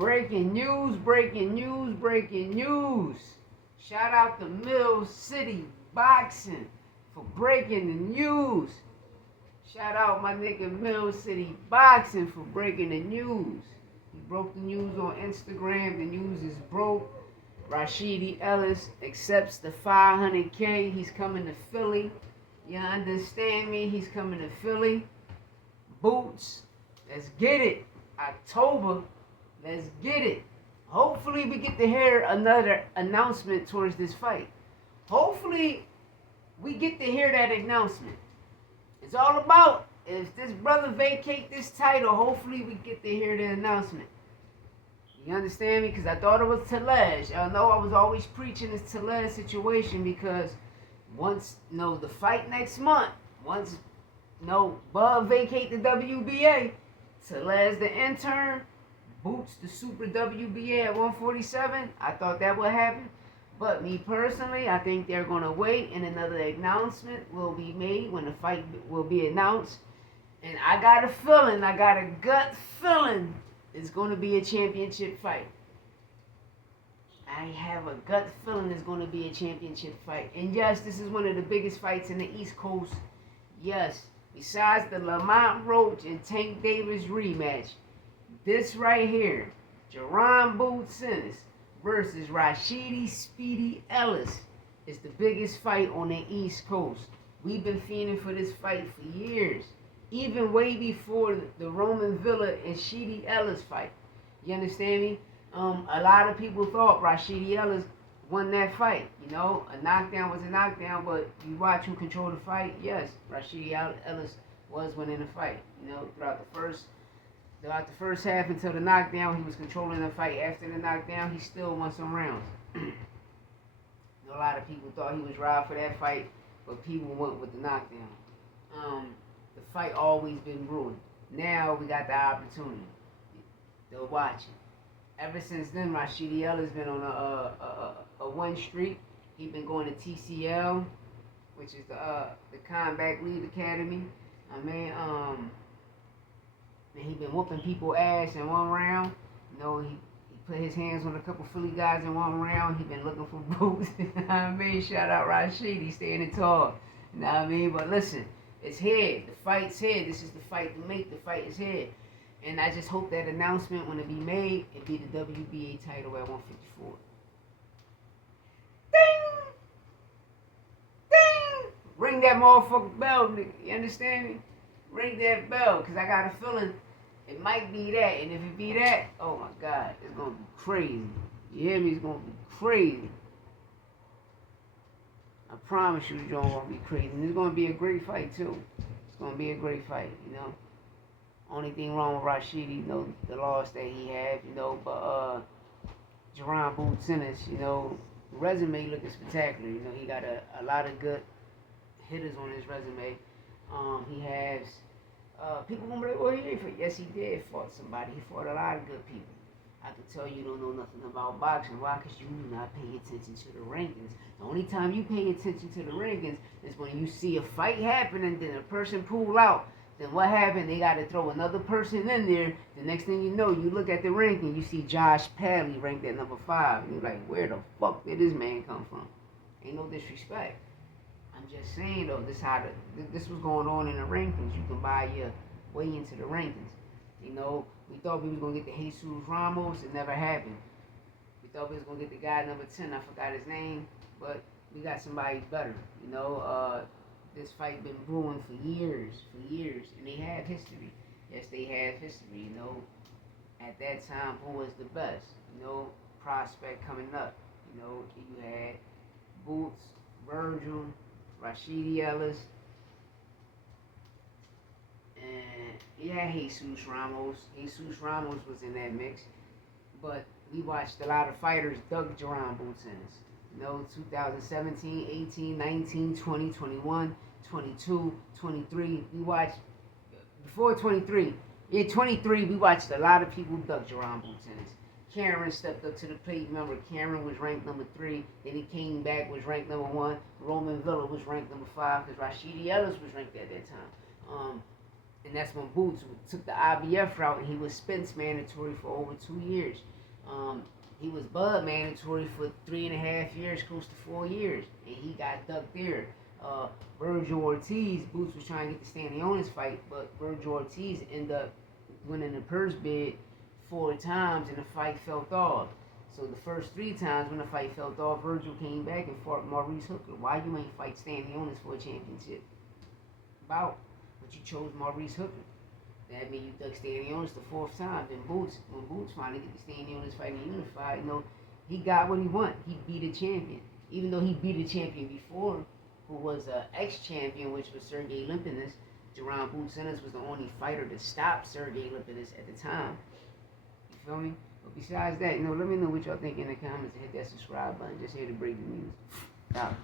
Breaking news, breaking news, breaking news. Shout out to Mill City Boxing for breaking the news. Shout out my nigga Mill City Boxing for breaking the news. He broke the news on Instagram. The news is broke. RASHIDI ELLIS accepts the 500K. He's coming to Philly. You understand me? He's coming to Philly. Boots. Let's get it. October. Let's get it. Hopefully we get to hear another announcement towards this fight. Hopefully we get to hear that announcement. It's all about if this brother vacate this title, hopefully we get to hear the announcement. You understand me? Because I thought it was Telej. I know I was always preaching this Telej situation because once, the fight next month, once, Bud vacate the WBA, Telej the intern, Boots the Super WBA at 147. I thought that would happen. But me personally, I think they're going to wait and another announcement will be made when the fight will be announced. And I got a gut feeling it's going to be a championship fight. I have a gut feeling it's going to be a championship fight. And yes, this is one of the biggest fights in the East Coast. Yes, besides the Lamont Roach and Tank Davis rematch. This right here, Jerron Boots versus RASHIDI Speedy Ellis is the biggest fight on the East Coast. We've been fiending for this fight for years, even way before the Roman Villa and SHIDI Ellis fight. You understand me? A lot of people thought RASHIDI Ellis won that fight. A knockdown was a knockdown, but you watch who controlled the fight. Yes, RASHIDI Ellis was winning the fight. Throughout the first half until the knockdown, he was controlling the fight. After the knockdown, he still won some rounds. A lot of people thought he was robbed for that fight, but people went with the knockdown. The fight always been brewing. Now we got the opportunity. They'll watch it. Ever since then, RASHIDI Ellis been on a win streak. He been going to TCL, which is the Combat Lead Academy. And he been whooping people ass in one round. He put his hands on a couple Philly guys in one round. He been looking for boots. Shout out RASHIDI, standing tall. But listen, it's here. The fight's here. This is the fight to make. The fight is here. And I just hope that announcement, when it be made, it be the WBA title at 154. Ding! Ding! Ring that motherfucking bell, nigga. You understand me? Ring that bell, because I got a feeling it might be that. And if it be that, oh my God, it's going to be crazy. You hear me? It's going to be crazy. I promise you it's going to be crazy. And it's going to be a great fight, too. It's going to be a great fight, Only thing wrong with RASHIDI, the loss that he had, but Jerron Boots, resume looking spectacular. He got a lot of good hitters on his resume. He has people gonna be like, "Oh, he ain't fought." Yes, he did fought somebody. He fought a lot of good people. I can tell you don't know nothing about boxing. Why? Because you do not pay attention to the rankings. The only time you pay attention to the rankings is when you see a fight happen and then a person pull out. Then what happened? They got to throw another person in there. The next thing you know, you look at the ranking, you see Josh Padley ranked at number 5. And you're like, where the fuck did this man come from? Ain't no disrespect. I'm just saying though, this was going on in the rankings. You can buy your way into the rankings. We thought we was gonna get the Jesus Ramos. It never happened. We thought we was gonna get the guy number 10. I forgot his name, but we got somebody better. This fight been brewing for years, and they have history. Yes, they have history. At that time, who was the best? Prospect coming up. You had Boots, Virgil, RASHIDI Ellis, and you had Jesus Ramos. Jesus Ramos was in that mix, but we watched a lot of fighters dug Jerron Boots in. 2017, 18, 19, 20, 21, 22, 23. We watched, before 23, 23, we watched a lot of people dug Jerron Boots in. Karen stepped up to the plate. Remember, Karen was ranked number 3. Then he came back, was ranked number 1. Roman Villa was ranked number 5 because RASHIDI Ellis was ranked at that time. And that's when Boots took the IBF route, and he was Spence mandatory for over 2 years. He was Bud mandatory for 3.5 years, close to 4 years, and he got ducked there. Virgil Ortiz, Boots was trying to get the Stanley fight, but Virgil Ortiz ended up winning the purse bid 4 times, and the fight fell off. So the first 3 times when the fight fell off, Virgil came back and fought Maurice Hooker. Why you ain't fight Stanley for a championship? But you chose Maurice Hooker. That means you ducked Stanley the 4th time. Then Boots, when Boots finally get the Stanley fight in Unified, he got what he wanted. He beat a champion. Even though he beat a champion before, who was an ex-champion, which was Sergey Limpinis. Jerron Boots-Ennis was the only fighter to stop Sergey Limpinis at the time. You feel me? But besides that, let me know what y'all think in the comments and hit that subscribe button. Just here to break the news. Out.